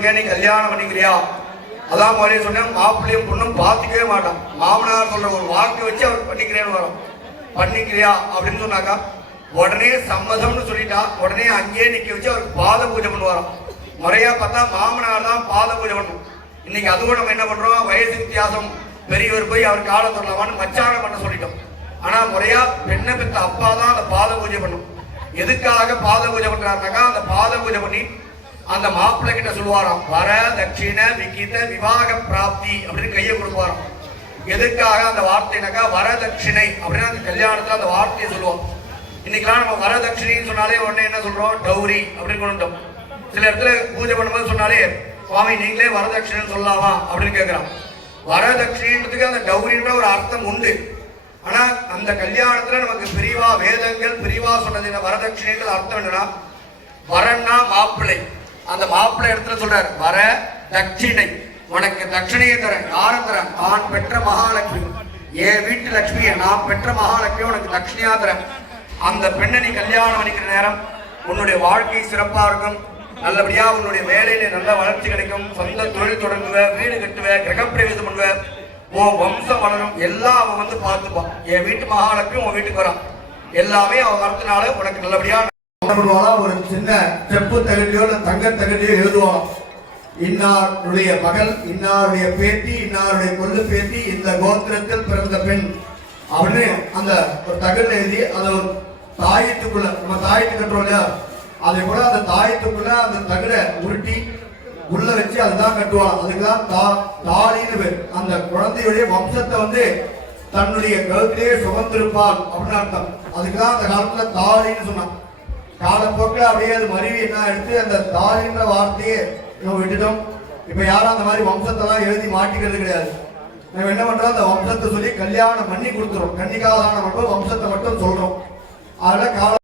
இருக்கேன், நீ கல்யாணம் பண்ணிக்கிறியா? அதான் முதலே சொன்னேன், மாப்பிள்ளையும் பொண்ணும் பார்த்துக்கவே மாட்டான். மாமனார் சொல்ற ஒரு வாக்கு வச்சு அவர் பண்ணிக்கிறேன்னு வரும். பண்ணிக்கிறியா அப்படின்னு சொன்னாக்கா உடனே சம்மதம்னு சொல்லிட்டா உடனே அங்கேயே நிக்க வச்சு அவருக்கு பாத பூஜை பண்ணுவாராம். முறையா பார்த்தா மாமனார் தான் பாத பூஜை பண்ணும். இன்னைக்கு அதுவும் நம்ம என்ன பண்றோம், வயசு வித்தியாசம் பெரியவர் போய் அவர் காலை தொடலாமான்னு மச்சானம் பண்ண சொல்லிட்டோம். ஆனா முறையா பெண்ணை பெற்ற அப்பா தான் அந்த பாத பூஜை பண்ணும். எதுக்காக பாத பூஜை பண்றாருனாக்கா அந்த பாத பூஜை பண்ணி அந்த மாப்பிள்ளை கிட்ட சொல்லுவாராம், வர தட்சிண விகித விவாக பிராப்தி அப்படின்னு கையை கொடுப்பாராம். எதுக்காக அந்த வார்த்தைனாக்கா வரதட்சிணை அப்படின்னு அந்த கல்யாணத்துல அந்த வார்த்தையை சொல்லுவோம். இன்னைக்கெல்லாம் நம்ம வரதட்சிணைன்னு சொன்னாலே உடனே என்ன சொல்றோம், டௌரி அப்படின்னு கொண்டுட்டோம். சில இடத்துல பூஜை பண்ணும்போது சொன்னாலே சுவாமி நீங்களே வரதட்சிணைன்னு சொல்லலாமா அப்படின்னு கேட்கிறான். வரதட்சிணைன்றதுக்கு அந்த டௌரின்ற ஒரு அர்த்தம் உண்டு. ஆனா அந்த கல்யாணத்துல நமக்கு பிரிவா வேதங்கள் பிரிவா சொன்னது என்ன வரதட்சிணைகள் அர்த்தம் என்னன்னா, வரன்னா மாப்பிள்ளை, அந்த மாப்பிள்ளை இடத்துல சொல்றாரு வர தட்சிணை, உனக்கு தட்சணையை தரேன். யாரும் தரேன், நான் பெற்ற மகாலட்சுமி, என் வீட்டு லட்சுமியை நான் பெற்ற மகாலட்சுமி உனக்கு தட்சணையா தரேன். அந்த பெண்ணை நீ கல்யாணம் பண்ணிக்கிற நேரம் உன்னுடைய வாழ்க்கை சிறப்பா இருக்கும், நல்லபடியா உன்னுடைய வேலையில நல்ல வளர்ச்சி கிடைக்கும், சொந்த தொழில் தொடங்குவ, வீடு கட்டுவ, கிரகப்பிரவேசம் பண்ணுவ, உன் வம்சம் வளரும், எல்லாம் அவன் வந்து பார்த்துப்பான். என் வீட்டு மகாலட்சுமி உன் வீட்டுக்கு வரான், எல்லாமே அவன் வரதுனால உனக்கு நல்லபடியா ஒரு சின்ன செப்பு தகடியோ தங்க தகடியோ எழுதுவான். இன்னாருடைய மகள், இன்னாருடைய பேத்தி, இன்னாருடைய கொள்ளு பேத்தி, இந்த கோத்திரத்தில் பிறந்த பெண் அப்படின்னு அந்த ஒரு தகவல் எழுதி அதை ஒரு தாயத்துக்குள்ள, நம்ம தாயத்து கட்டுறோம் இல்லையா, அதை கூட அந்த தாயத்துக்குள்ள அந்த தகடை உருட்டி உள்ள வச்சு அதுதான் கட்டுவாங்க. அதுக்குதான் தாலின்னு பேர். அந்த குழந்தையுடைய வம்சத்தை வந்து தன்னுடைய கழுத்திலேயே சுமந்திருப்பான் அப்படின்னு அர்த்தம். அதுக்குதான் அந்த காலத்துல தாலின்னு சொன்னான். காலப்போக்கில் அப்படியே அது மருவி என்ன எடுத்து அந்த தாலின்ற வார்த்தையே நம்ம விட்டுட்டோம். இப்ப யாரும் அந்த மாதிரி வம்சத்தை தான் எழுதி மாட்டிக்கிறது கிடையாது. நம்ம என்ன பண்றோம், அந்த வம்சத்தை சொல்லி கல்யாணம் பண்ணி கொடுத்துறோம். கன்னிகாதானம் மட்டும் வம்சத்தை மட்டும் சொல்றோம். அதனால